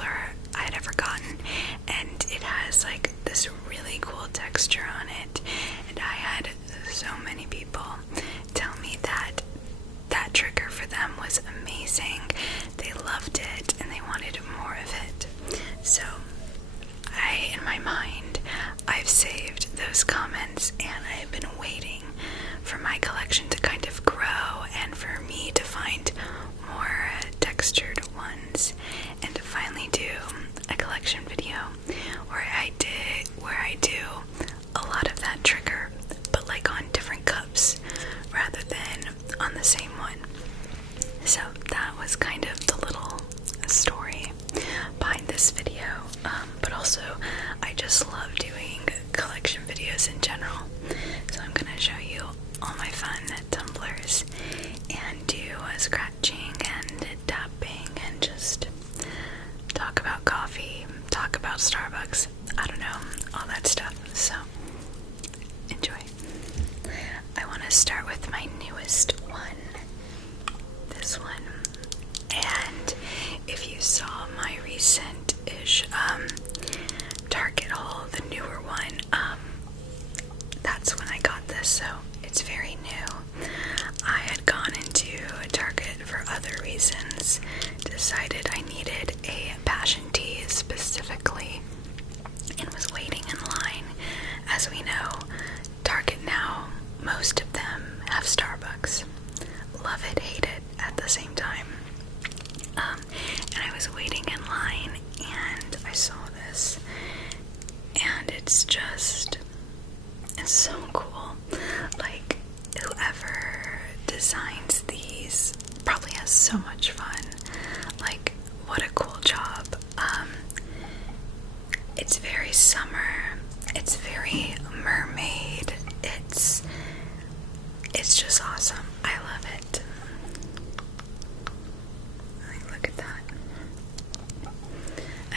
tumbler I'd ever gotten, and it has like this really cool texture on it, and I had so many people tell me that that trigger for them was amazing. They loved it and they wanted more of it. So in my mind, I've saved those comments and I've been waiting for my collection to kind of grow and for me to find more textured ones and to finally do a collection video where I do a lot of that trigger, but like on different cups rather than on the same one. So that was kind of the little story behind this video, but also I just love doing collection videos in general. So I'm gonna show you all my fun tumblers and do scratching and tapping and just talk about coffee, talk about Starbucks, I don't know, all that stuff. So enjoy. I want to start with my newest one, this one. And if you saw my recent-ish Target haul, the newer one, that's when I got this, so it's very new. I had gone into Target for other reasons, decided I needed a passion tea specifically, and was waiting in line. As we know, Target now, most of them have Starbucks. Love it, hate it at the same time. And I was waiting in line and I saw this, and it's so cool. Like, whoever designs these probably has so much fun. Like, what a cool job. It's very summer, it's very mermaid, it's just awesome. I love it. Like, look at that.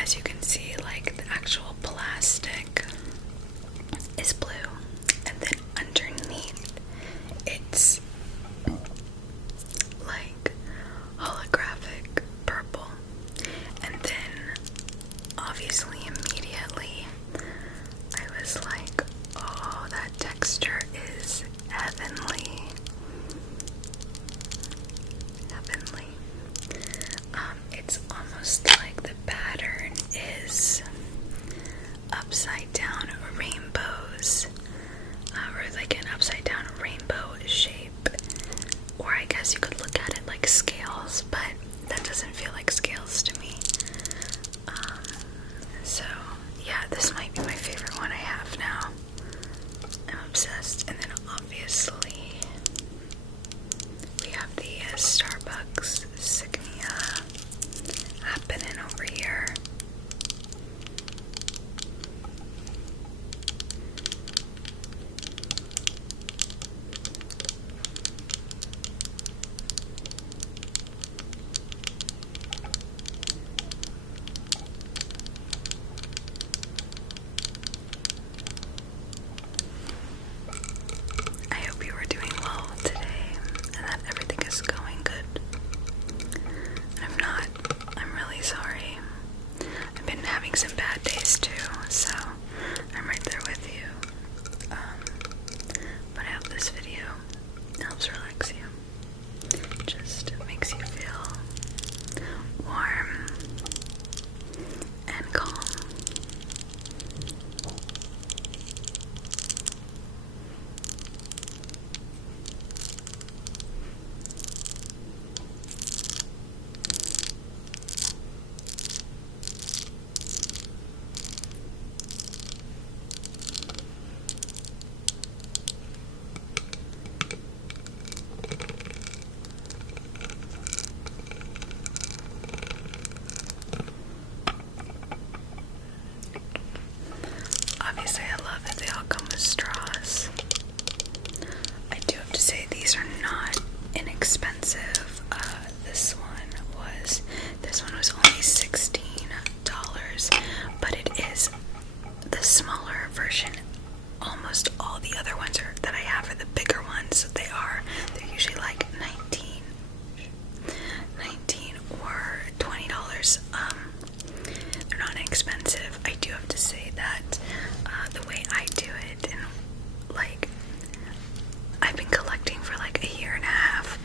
As you can see, like, the actual plastic is blue, and then underneath it's like holographic purple, and then obviously immediately I was like, oh, that texture is heavenly. Heavenly. It's almost like the pattern is upside down rainbows, or like an upside down rainbow shape, or I guess you could look at it like scales, but that doesn't feel like scales to me. So yeah, this might be my favorite one I have now. I'm obsessed. And then obviously we have the Starbucks Signia happening over here. I hope you are doing well today and that everything is going good. I'm not. I'm really sorry. I've been having some bad days too, so I'm right there with you. But I hope this video helps relax you. Just makes you feel warm and calm. expensive. I do have to say that the way I do it, and like I've been collecting for like a year and a half,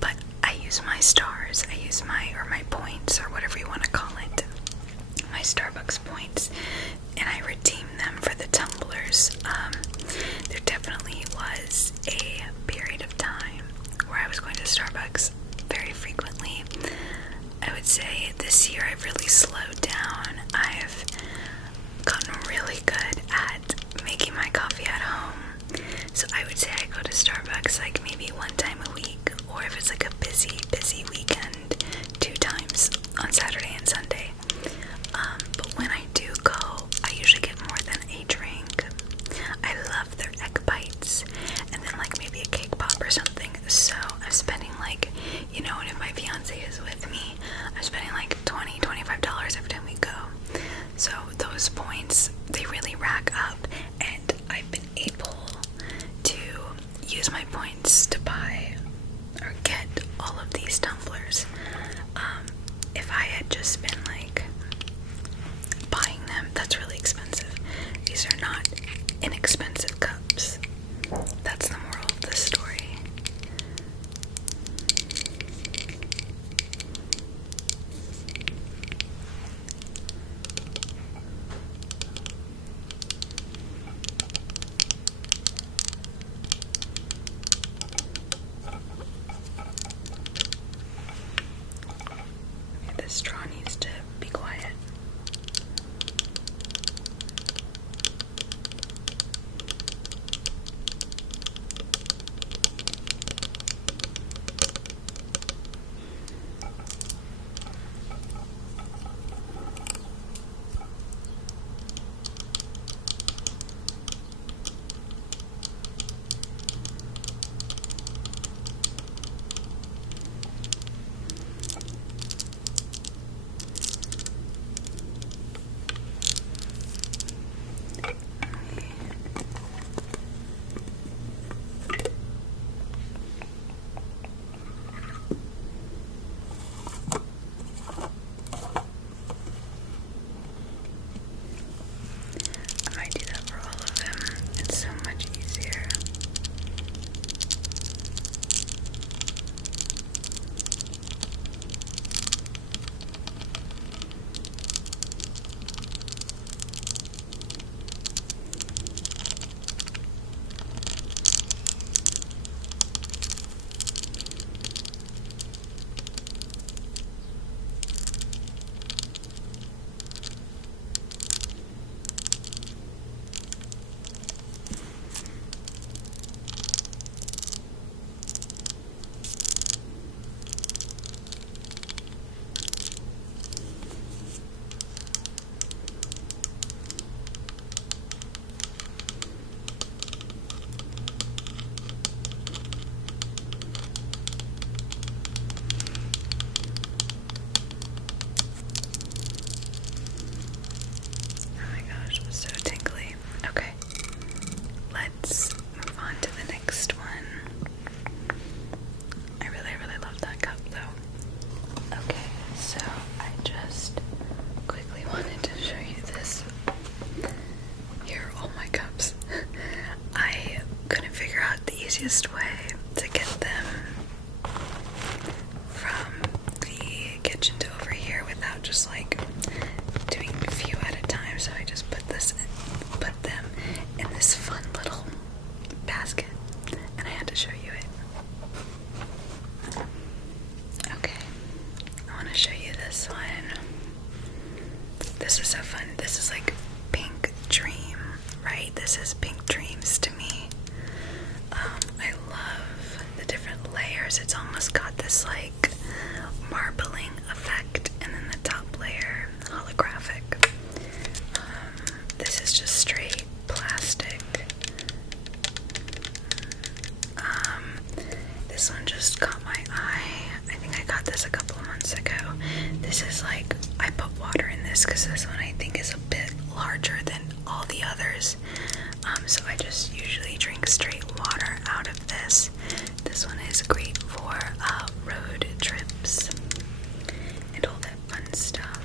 but I use my stars, or my points, or whatever you want to call it, my Starbucks points, and I redeem them for the tumblers. There definitely was a period of time where I was going to Starbucks very frequently. I would say this year I've really slowed down. I've gotten really good at making my coffee at home. So I would say I go to Starbucks like maybe one time a week, or if it's like a busy weekend, 2 times on Saturday and Sunday. But when I do go, I usually get more than a drink. I love their egg bites, and then like maybe a cake pop or something. So I'm spending like, you know, and if my fiance is with me, I'm spending like $20-$25 every time we go. So those points, they really rack up, and I've been able to use my points to buy or get all of these tumblers. If I had just been like buying them, that's really expensive. These are not inexpensive cups. That's the moral of the story. This straw needs to be quiet. I might do that for all of them. It's so much easier. Oh my gosh, it was so tingly. Okay, let's move on to the next one. I really love that cup though. Okay, so I just quickly wanted to show you this. Here are all my cups. I couldn't figure out the easiest way to get them from the kitchen to over here without just like doing a few at a time. So I just put them in this fun little basket, and I had to show you it. Okay, I want to show you this one. This is so fun. This is like Pink Dream, right? This is Pink Dreams to me. I love the different layers. It's almost got this like marbling effect, and then the top layer holographic. This is just straight plastic. This one just caught my eye. I think I got this a couple of months ago. This is like, I put water in this because this one I think is a bit larger than all the others. So I just usually drink straight water out of this. This one is great for road trips and all that fun stuff.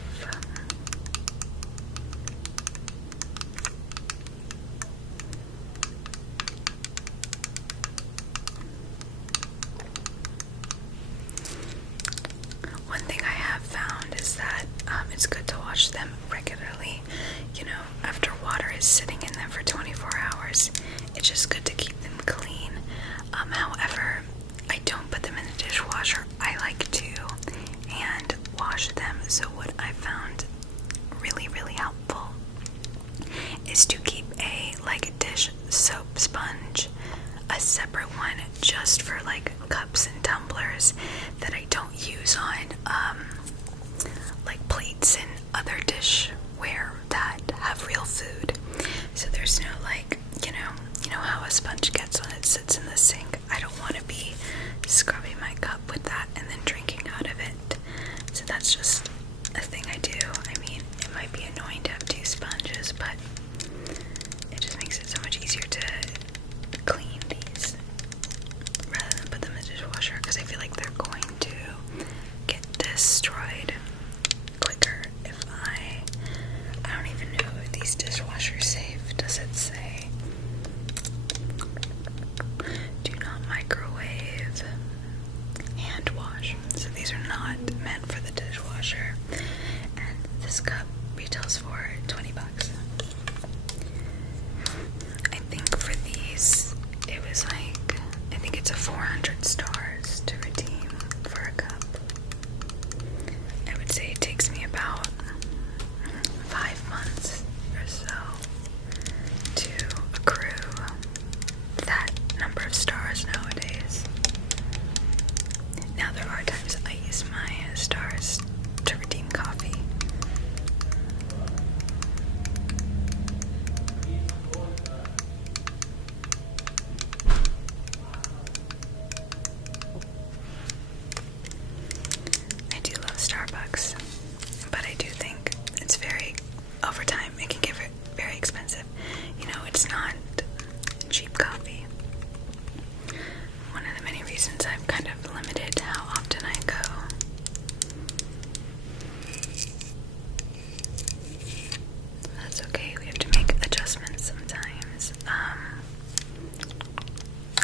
other dishware that have real food. So there's no like, you know how a sponge gets when it sits in the sink. I don't want to be scrubbing my cup with that and then drinking out of it. So that's just a thing I do. I mean, it might be annoying to have two sponges, but it just makes it so much easier to clean these rather than put them in the dishwasher, because I feel like they're going to get destroyed quicker if I don't even know if these dishwashers safe. Does it say do not microwave, hand wash? So these are not meant for the dishwasher. And this cup retails for $20. I think for these it was like, I think it's a 400 stars to redeem for a cup. I would say it takes me about 5 months or so to accrue that number of stars nowadays. Now there are times I use my stars to redeem coffee. I do love Starbucks, but I do think it's very, over time, it can get very expensive. You know, it's not cheap coffee. One of the many reasons I've kind of limited how often I go. That's okay, we have to make adjustments sometimes.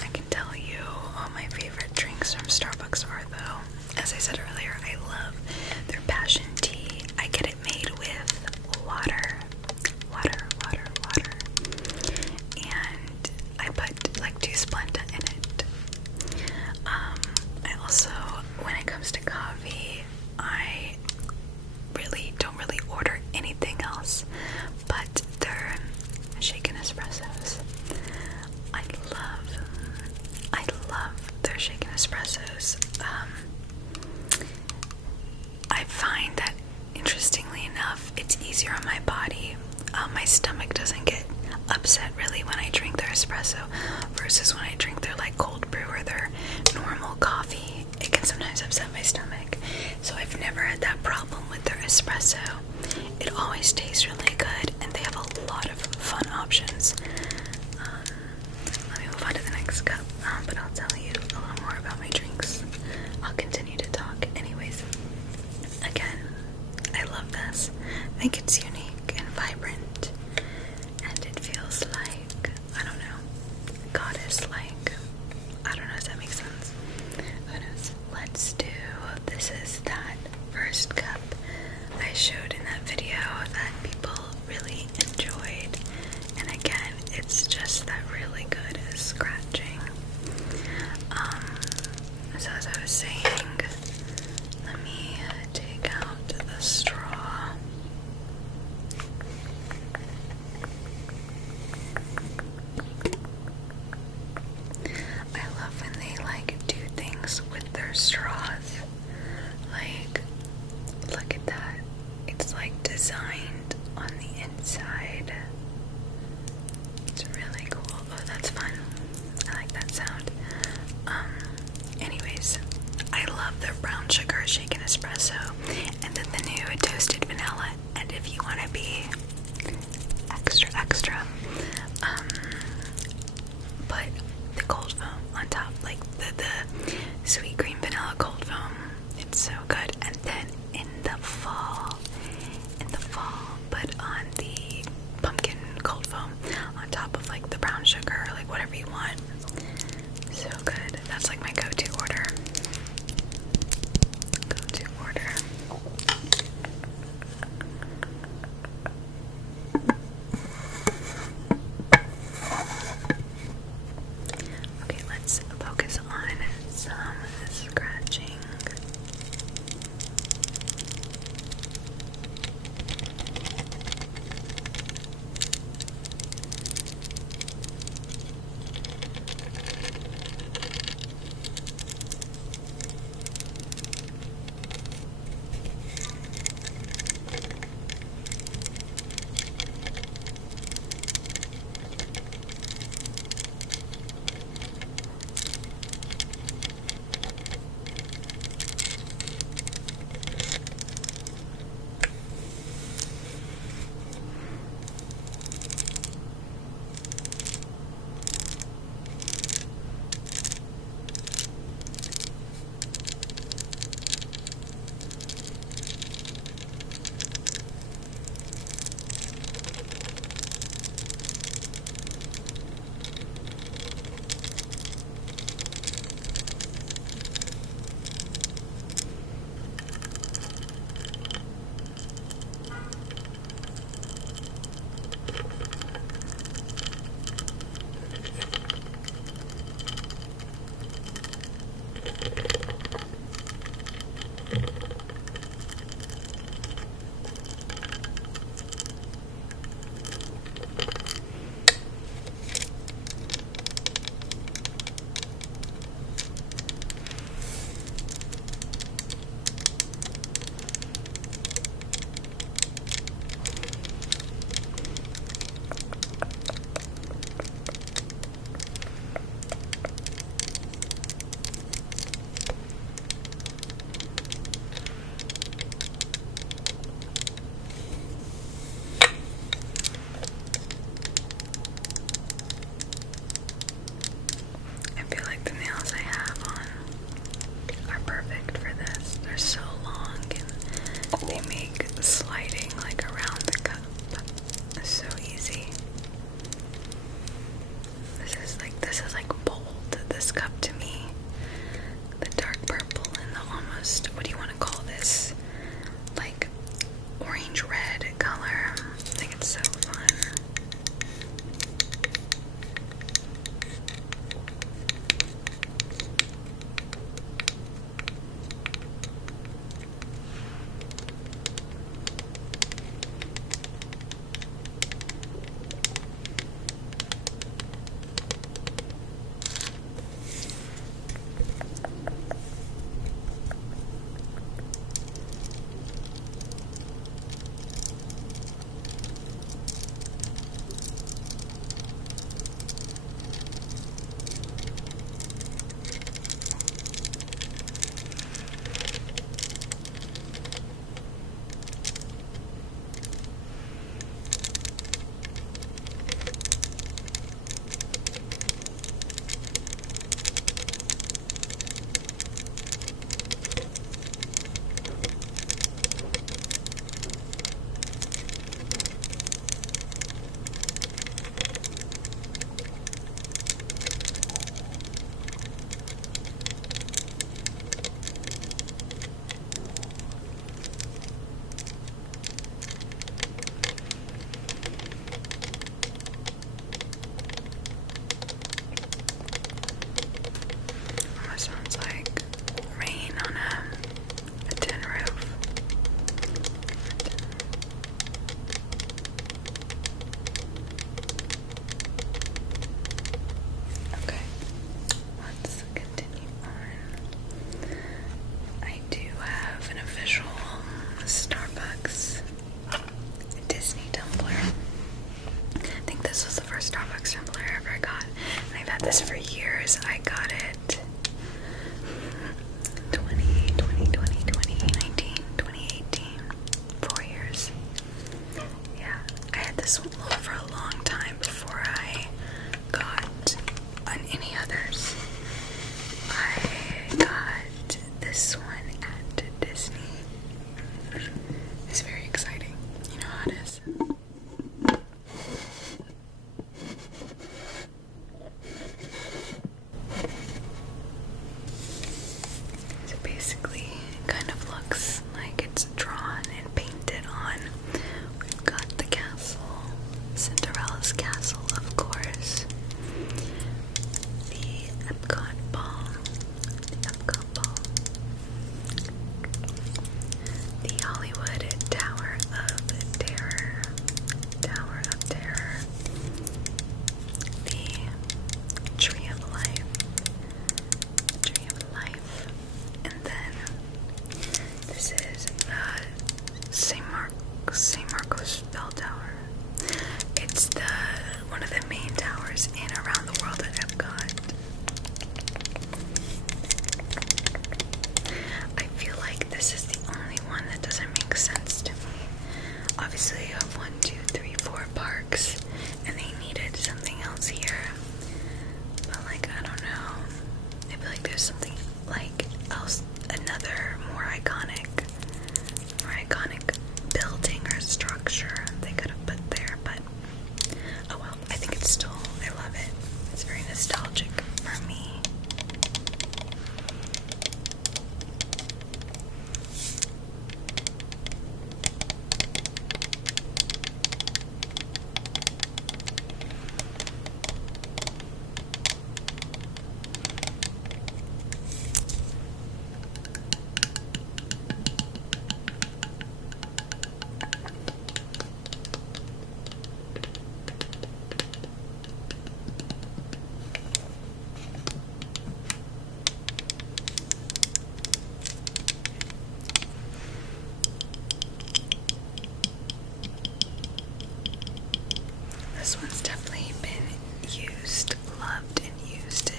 I can tell you all my favorite drinks from Starbucks are, though, as I said earlier, I love their passion tea. I get it made with water, and I put like 2 Splenda in it. I also, when it comes to coffee, I don't really order anything else but their shaken espressos. I love their shaken espressos. I find that, interestingly enough, it's easier on my body. My stomach doesn't get upset really when I drink their espresso versus when I drink their like cold brew or their normal coffee. It can sometimes upset my stomach. So I've never had that problem with their espresso. It always tastes really good, and they have a lot of fun options. Let me move on to the next cup, but I'll tell you a lot more about my drinks. I'll continue to talk anyways. Again, I love this. I think it's unique and vibrant, and it feels like, I don't know, goddess-like. I don't know if that makes sense. Who knows? Let's do, this is that first cup I showed in that video that people really enjoyed. And again, it's just that really good scratching. So as I was saying, let me take out the straw. I love when they like do things with their straws. Like, look at that. It's like designed on the inside. It's really cool. Oh, that's fun. I like that sound. Anyways, I love their brown sugar shaken espresso and then the new toasted vanilla. And if you want to be extra, put the cold foam on top, like the sweet cream vanilla cold foam. It's so good. And then in the fall, put on the pumpkin cold foam on top of like the brown sugar, or like whatever you want. So good. That's like my go-to order. this one for a long time before I got on any others. I got this one at Disney. It's very exciting. You know how it is. So basically, it kind of looks like it's drawn and painted on. We've got the castle, Cinderella's castle, of course. The Epcot ball, the Hollywood Tower of Terror, the Tree of Life, and then this is St. Marcos Bell Tower. It's one of the main towers in Around the World at Epcot. I feel like this is the only one that doesn't make sense to me. Obviously, you have 1, 2, 3, 4 parks, and they needed something else here. But like, I don't know. I feel like there's something like else, another more iconic building or structure they could have put there. But oh well, I think it's still, I love it. It's very nostalgic for me. This one's definitely been used, loved and used.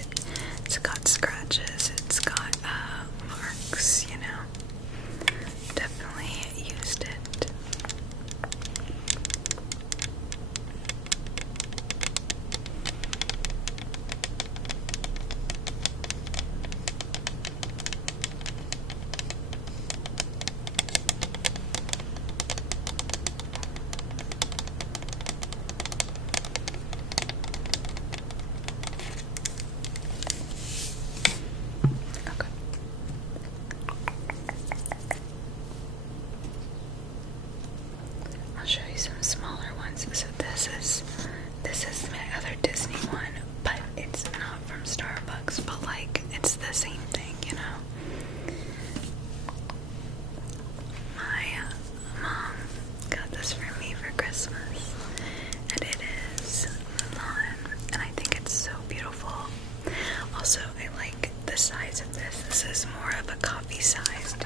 It's got scratches, it's got marks, you know. Definitely used it. Okay. I'll show you some smaller ones. So this is my other Disney one, but it's not from Starbucks, but like it's the same thing, you know. My mom got this for me for Christmas, and it is Mulan, and I think it's so beautiful. Also, I like the size of this. This is more of a coffee sized,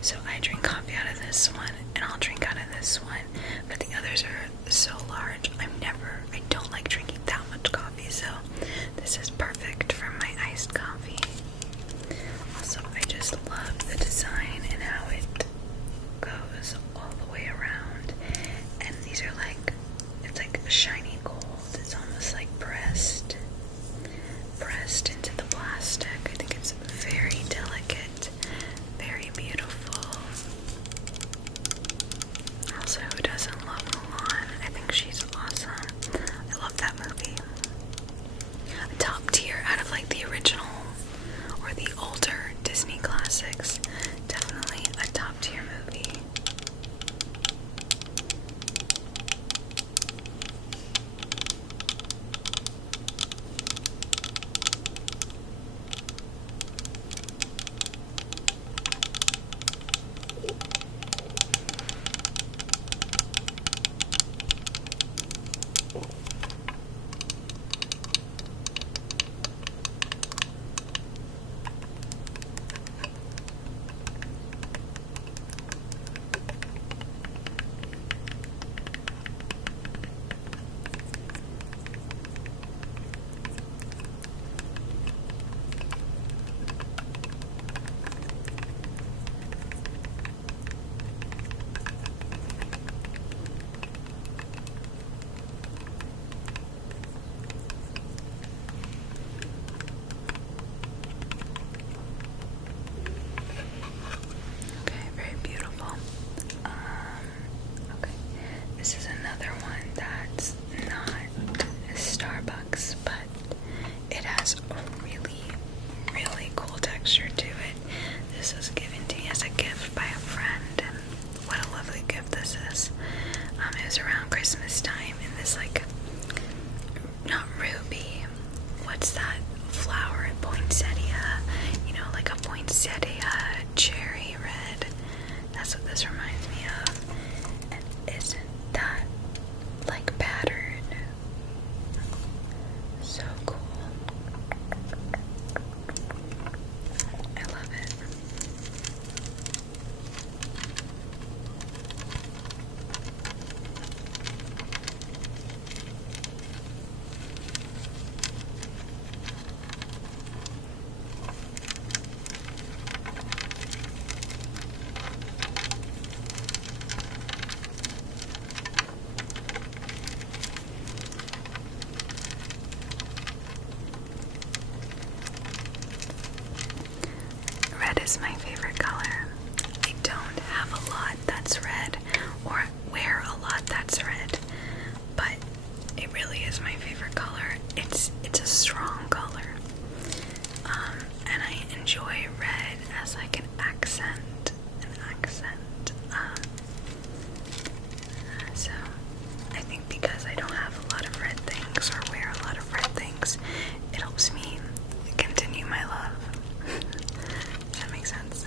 so I drink coffee out of this one, and I'll drink out of this one, but the others are so large. I don't like drinking that much coffee, so this is perfect for my iced coffee. Also, I just love the design and how it goes all the way around, and these are like, it's like shiny gold. It's almost like pressed into the plastic. I think it's very delicate, very beautiful. Also, who doesn't love Mulan? I think she's awesome. another one that's not Starbucks, but it has a really, really cool texture to it. This was given to me as a gift by a friend, and what a lovely gift this is. It was around Christmas time, and this, like, not ruby, what's that flower? Poinsettia, you know, like a poinsettia cherry red. That's what this reminds me of. And isn't that, like, pattern so cool? I love it. Red is my favorite color. I don't have a lot that's red, or wear a lot that's red, but it really is my favorite color. It's a strong color, and I enjoy red as like an accent. So I think because I don't have a lot of red things or wear a lot of red things, it helps me continue my love. Does that make sense?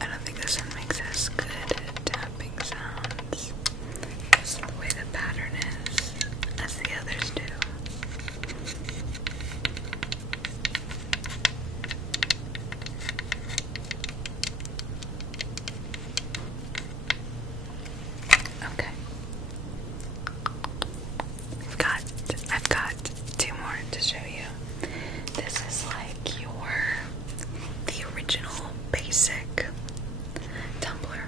I don't think this one makes as good tapping sounds as the way the pattern is as the others do. Okay. I've got two more to show you. This is like the original basic tumbler.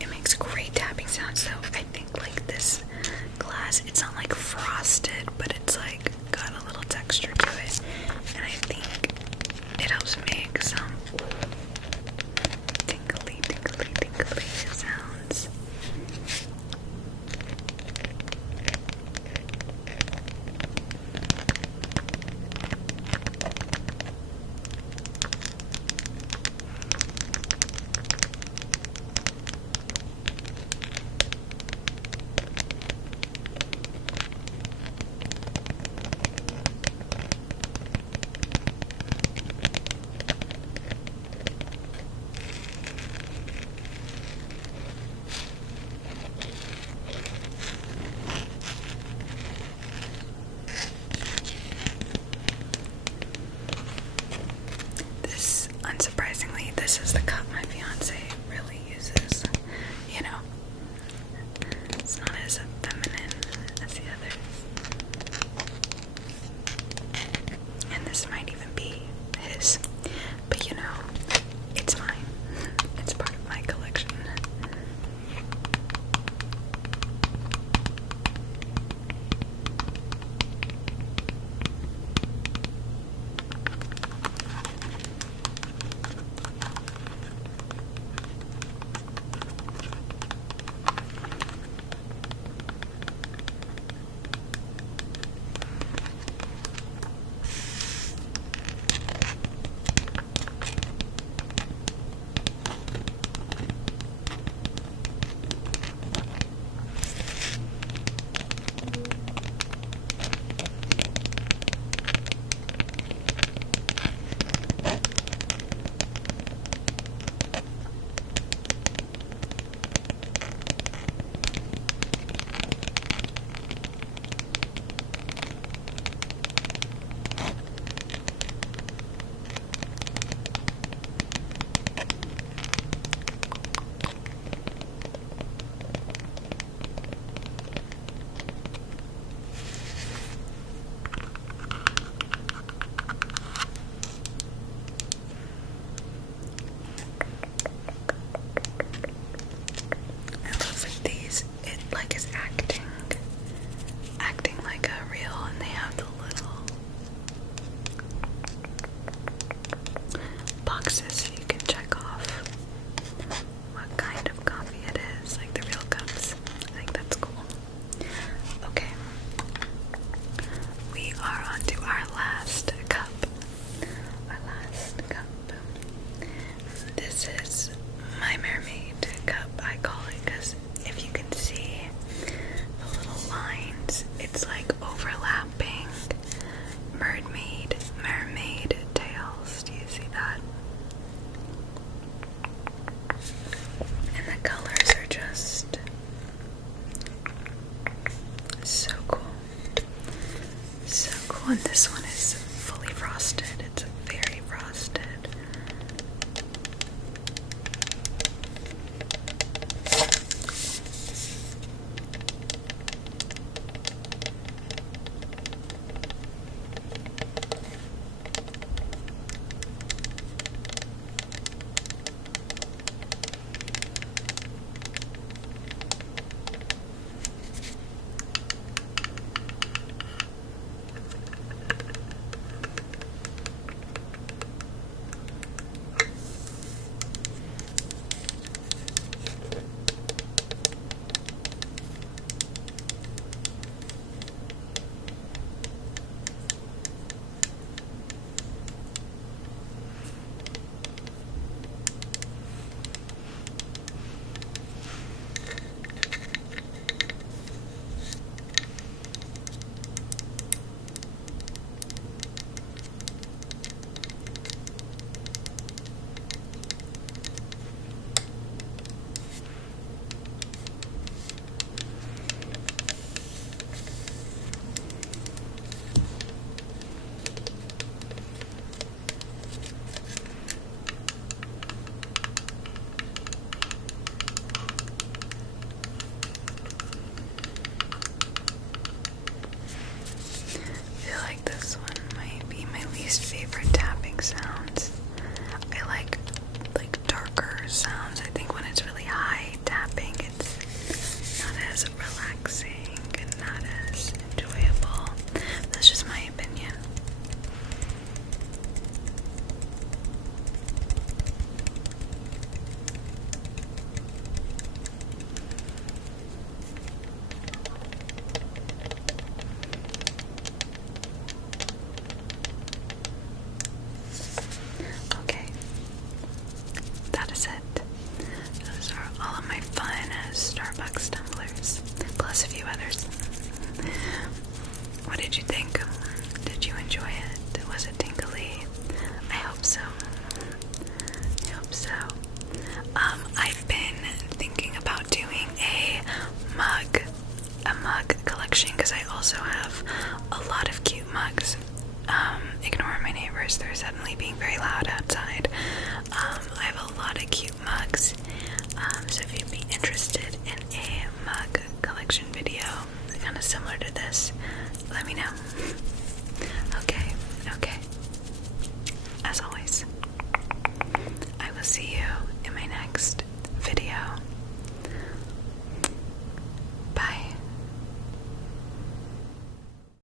It makes great tapping sounds, so I think like this glass, it's not like frosted, but it's like got a little texture to it, and I think it helps make some tingly sounds. least favorite tapping sounds. I like darker sounds. I think when it's really high tapping, it's not as relaxing and not as enjoyable. That's just my opinion. Okay, that is it. Those are all of my fun Starbucks tumblers, plus a few others. What did you think? Did you enjoy it? Was it tingly? I hope so. I hope so. I've been thinking about doing a mug collection because I also have a lot of cute mugs. Ignore my neighbors, they're suddenly being very loud outside. I have a lot of cute mugs, so if you'd be interested in a mug collection video, kind of similar to this, let me know. Okay. As always, I will see you in my next video.